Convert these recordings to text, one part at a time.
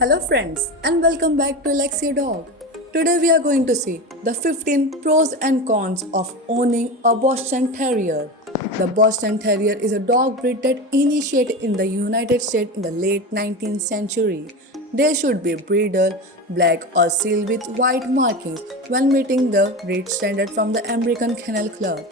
Hello friends and welcome back to Alexia Dog. Today we are going to see the 15 pros and cons of owning a Boston Terrier. The Boston Terrier is a dog breed that initiated in the United States in the late 19th century. They should be brindle, black or seal with white markings when meeting the breed standard from the American Kennel Club.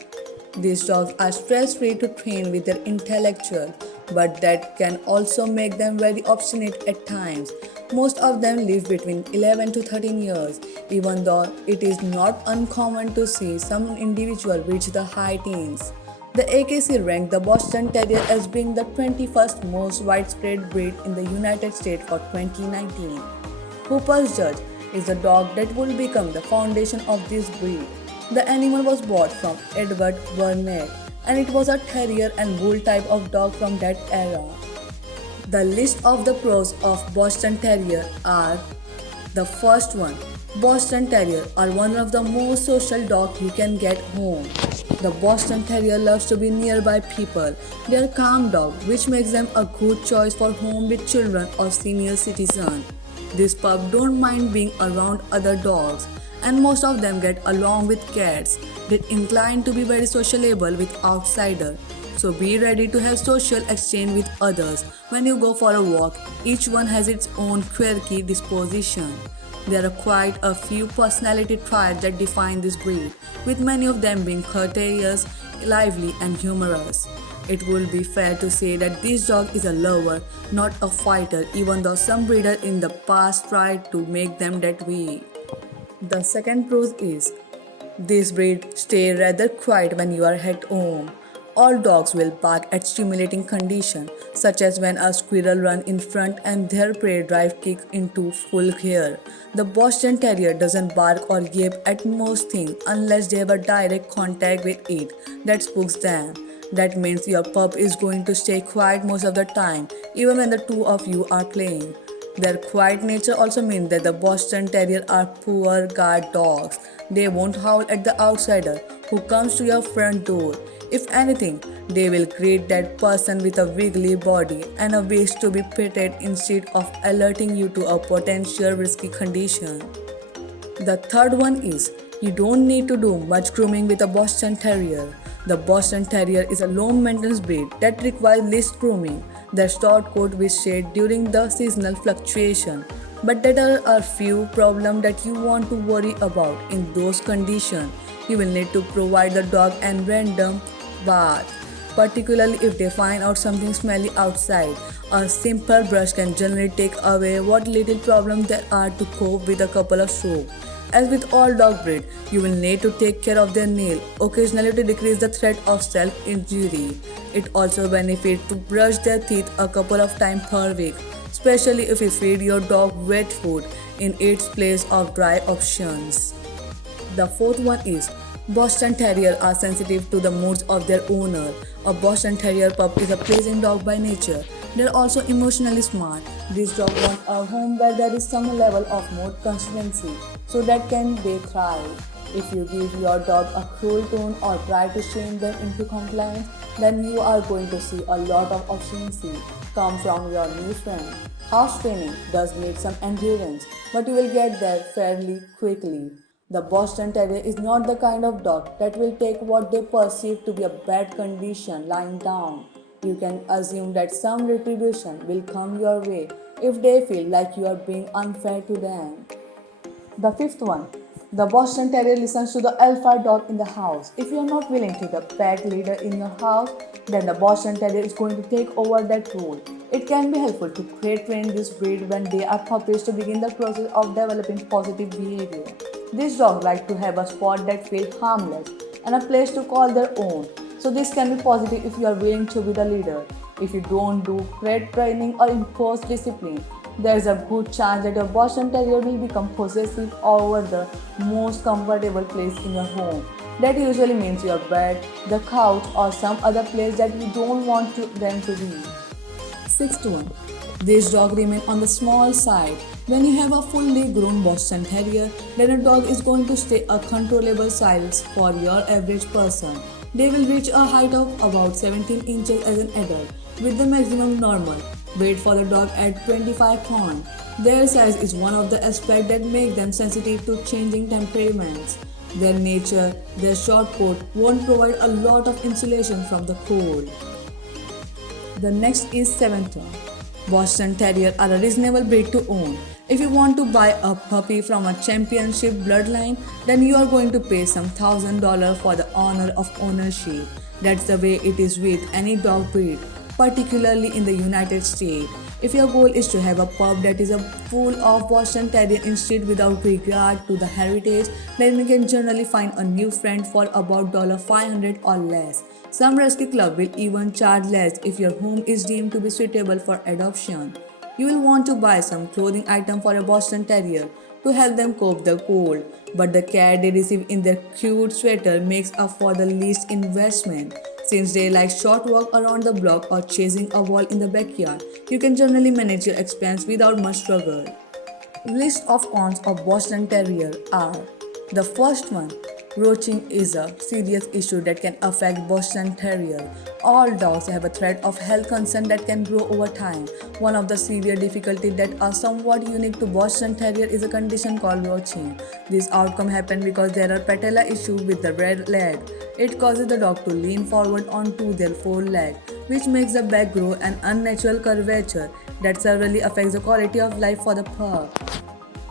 These dogs are stress free to train with their intellectual, but that can also make them very obstinate at times. Most of them live between 11 to 13 years, even though it is not uncommon to see some individual reach the high teens. The AKC ranked the Boston Terrier as being the 21st most widespread breed in the United States for 2019. Hooper's Judge is the dog that will become the foundation of this breed. The animal was bought from Edward Burnett and it was a terrier and bull type of dog from that era. The list of the pros of Boston Terrier are: the first one, Boston Terrier are one of the most social dogs you can get home. The Boston Terrier loves to be nearby people. They are calm dog, which makes them a good choice for home with children or senior citizens. This pup don't mind being around other dogs, and most of them get along with cats. They incline to be very sociable with outsiders. So be ready to have social exchange with others. When you go for a walk, each one has its own quirky disposition. There are quite a few personality traits that define this breed, with many of them being courteous, lively, and humorous. It will be fair to say that this dog is a lover, not a fighter, even though some breeders in the past tried to make them that way. The second pros is this breed stay rather quiet when you are at home. All dogs will bark at stimulating conditions, such as when a squirrel runs in front and their prey drive kick into full gear. The Boston Terrier doesn't bark or yelp at most things unless they have a direct contact with it that spooks them. That means your pup is going to stay quiet most of the time, even when the two of you are playing. Their quiet nature also means that the Boston Terrier are poor guard dogs. They won't howl at the outsider who comes to your front door. If anything, they will greet that person with a wiggly body and a wish to be petted instead of alerting you to a potential risky condition. The third one is you don't need to do much grooming with a Boston Terrier. The Boston Terrier is a low maintenance breed that requires least grooming. Their short coat will shed during the seasonal fluctuation. But there are a few problems that you want to worry about. In those conditions, you will need to provide the dog a random bath, particularly if they find out something smelly outside. A simple brush can generally take away what little problems there are to cope with a couple of soap. As with all dog breed, you will need to take care of their nail occasionally to decrease the threat of self-injury. It also benefits to brush their teeth a couple of times per week, especially if you feed your dog wet food in its place of dry options. The fourth one is Boston Terrier are sensitive to the moods of their owner. A Boston Terrier pup is a pleasing dog by nature. They're also emotionally smart. These dogs want a home where there is some level of mood consistency so that can they thrive. If you give your dog a cruel tone or try to shame them into compliance, then you are going to see a lot of obstinacy come from your new friend. House training does need some endurance, but you will get there fairly quickly. The Boston Terrier is not the kind of dog that will take what they perceive to be a bad condition lying down. You can assume that some retribution will come your way if they feel like you are being unfair to them. The fifth one, the Boston Terrier listens to the alpha dog in the house. If you are not willing to be the pet leader in your house, then the Boston Terrier is going to take over that role. It can be helpful to crate train this breed when they are puppies to begin the process of developing positive behavior. These dogs like to have a spot that feels harmless and a place to call their own. So this can be positive if you are willing to be the leader. If you don't do crate training or impose discipline, there is a good chance that your Boston Terrier will become possessive over the most comfortable place in your home. That usually means your bed, the couch, or some other place that you don't want them to be. Sixth one. This dog remain on the small side. When you have a fully grown Boston Terrier, then a dog is going to stay a controllable size for your average person. They will reach a height of about 17 inches as an adult, with the maximum normal weight for the dog at 25 pounds. Their size is one of the aspects that make them sensitive to changing temperaments. Their nature, their short coat won't provide a lot of insulation from the cold. The next is seventh one. Boston Terrier are a reasonable breed to own. If you want to buy a puppy from a championship bloodline, then you are going to pay some $1,000 for the honor of ownership. That's the way it is with any dog breed, particularly in the United States. If your goal is to have a pup that is a full of Boston Terrier instead without regard to the heritage, then you can generally find a new friend for about $500 or less. Some rescue club will even charge less if your home is deemed to be suitable for adoption. You will want to buy some clothing item for a Boston Terrier to help them cope the cold, but the care they receive in their cute sweater makes up for the least investment. Since they like short walk around the block or chasing a wall in the backyard, you can generally manage your expense without much struggle. List of cons of Boston Terrier are: the first one, roaching is a serious issue that can affect Boston Terrier. All dogs have a threat of health concern that can grow over time. One of the severe difficulties that are somewhat unique to Boston Terrier is a condition called roaching. This outcome happens because there are patella issues with the red leg. It causes the dog to lean forward onto their foreleg, which makes the back grow an unnatural curvature that severely affects the quality of life for the pup.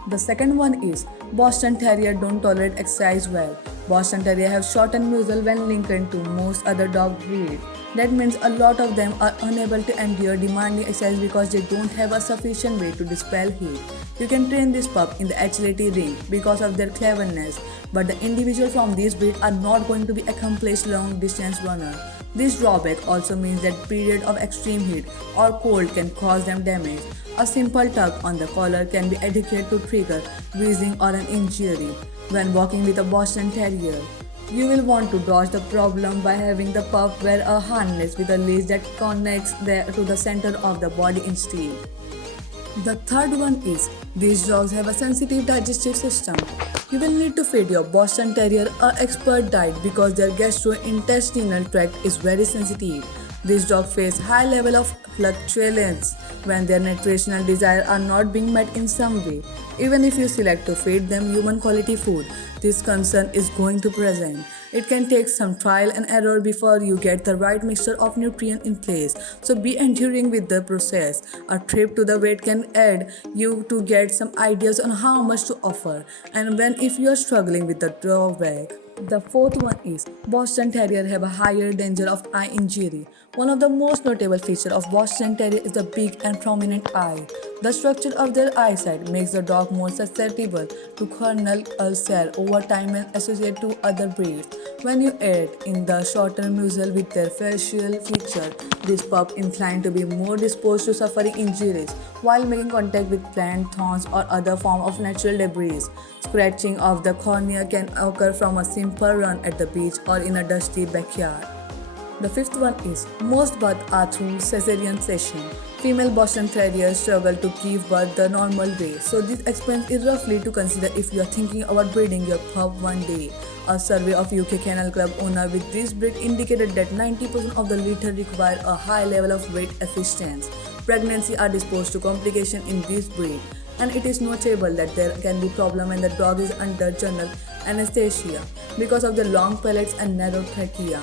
The second one is Boston Terrier don't tolerate exercise well. Boston Terrier have shortened muzzle when likened to most other dog breeds. That means a lot of them are unable to endure demanding exercise because they don't have a sufficient way to dispel heat. You can train this pup in the agility ring because of their cleverness, but the individuals from this breed are not going to be accomplished long distance runner. This drawback also means that period of extreme heat or cold can cause them damage. A simple tug on the collar can be adequate to trigger wheezing or an injury. When walking with a Boston Terrier, you will want to dodge the problem by having the pup wear a harness with a lace that connects to the center of the body instead. The third one is these dogs have a sensitive digestive system. You will need to feed your Boston Terrier an expert diet because their gastrointestinal tract is very sensitive. These dogs face high level of fluctuations when their nutritional desires are not being met in some way. Even if you select to feed them human quality food, this concern is going to present. It can take some trial and error before you get the right mixture of nutrients in place. So be enduring with the process. A trip to the vet can aid you to get some ideas on how much to offer and when if you are struggling with the drawback. The fourth one is Boston Terrier have a higher danger of eye injury. One of the most notable features of Boston Terrier is the big and prominent eye. The structure of their eyesight makes the dog more susceptible to corneal ulcer over time and associated to other breeds. When you add in the shorter muzzle with their facial feature, this pup inclined to be more disposed to suffering injuries while making contact with plant thorns or other form of natural debris. Scratching of the cornea can occur from a simple run at the beach or in a dusty backyard. The fifth one is most births are through cesarean section. Female Boston Terriers struggle to give birth the normal way, so this explains it roughly to consider if you are thinking about breeding your pup one day. A survey of UK Kennel Club owner with this breed indicated that 90% of the litter require a high level of weight assistance. Pregnancy are disposed to complication in this breed, and it is notable that there can be problem when the dog is under general anesthesia because of the long palates and narrow trachea.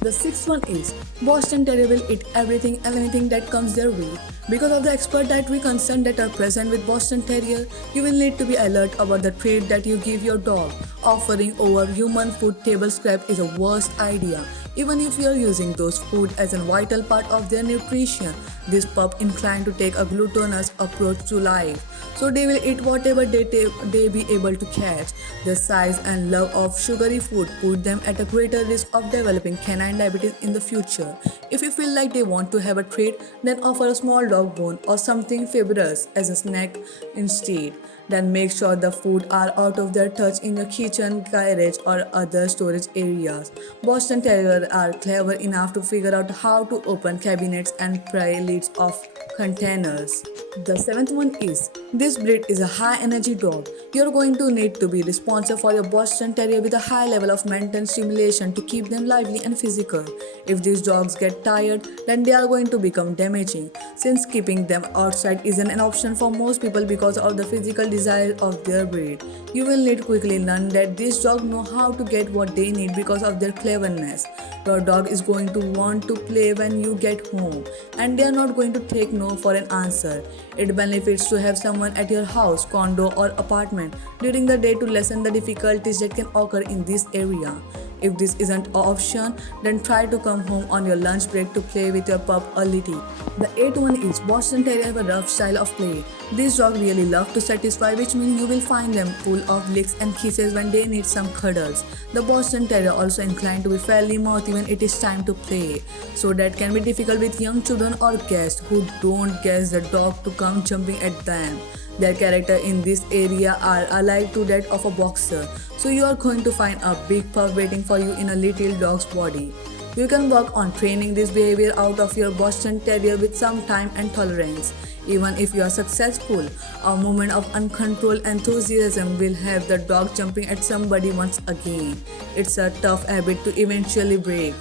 The sixth one is Boston Terrier will eat everything and anything that comes their way. Because of the expert dietary concerns that are present with Boston Terrier, you will need to be alert about the treat that you give your dog. Offering over human food table scrap is a worst idea. Even if you are using those food as a vital part of their nutrition, this pup inclined to take a gluttonous approach to life. So they will eat whatever they be able to catch. Their size and love of sugary food put them at a greater risk of developing canine diabetes in the future. If you feel like they want to have a treat, then offer a small dog bone or something fibrous as a snack instead. Then make sure the food are out of their touch in your kitchen, garage or other storage areas. Boston Terriers are clever enough to figure out how to open cabinets and pry lids of containers. The seventh one is this breed is a high energy dog. You're going to need to be responsible for your Boston Terrier with a high level of mental stimulation to keep them lively and physical. If these dogs get tired, then they are going to become damaging. Since keeping them outside isn't an option for most people because of the physical desire of their breed, you will need to quickly learn that these dogs know how to get what they need because of their cleverness. Your dog is going to want to play when you get home, and they are not going to take no for an answer. It benefits to have someone at your house, condo, or apartment during the day to lessen the difficulties that can occur in this area. If this isn't an option, then try to come home on your lunch break to play with your pup a little. The eighth one is Boston Terrier have a rough style of play. These dogs really love to satisfy, which means you will find them full of licks and kisses when they need some cuddles. The Boston Terrier also inclined to be fairly mouthy when it is time to play, so that can be difficult with young children or guests who don't get the dog to come jumping at them. Their character in this area are alike to that of a boxer, so you are going to find a big pup waiting for you in a little dog's body. You can work on training this behavior out of your Boston Terrier with some time and tolerance. Even if you are successful, a moment of uncontrolled enthusiasm will have the dog jumping at somebody once again. It's a tough habit to eventually break.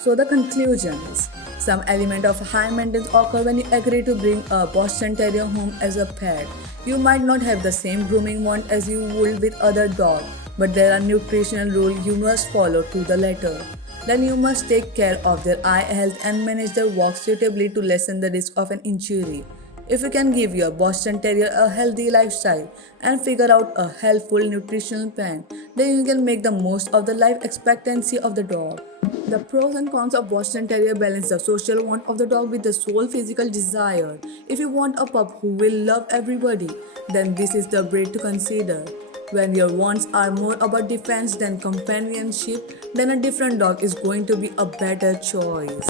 So the conclusions. Some element of high maintenance occur when you agree to bring a Boston Terrier home as a pet. You might not have the same grooming want as you would with other dogs, but there are nutritional rules you must follow to the letter. Then you must take care of their eye health and manage their walk suitably to lessen the risk of an injury. If you can give your Boston Terrier a healthy lifestyle and figure out a helpful nutritional plan, then you can make the most of the life expectancy of the dog. The pros and cons of Boston Terrier balance the social want of the dog with the sole physical desire. If you want a pup who will love everybody, then this is the breed to consider. When your wants are more about defense than companionship, then a different dog is going to be a better choice.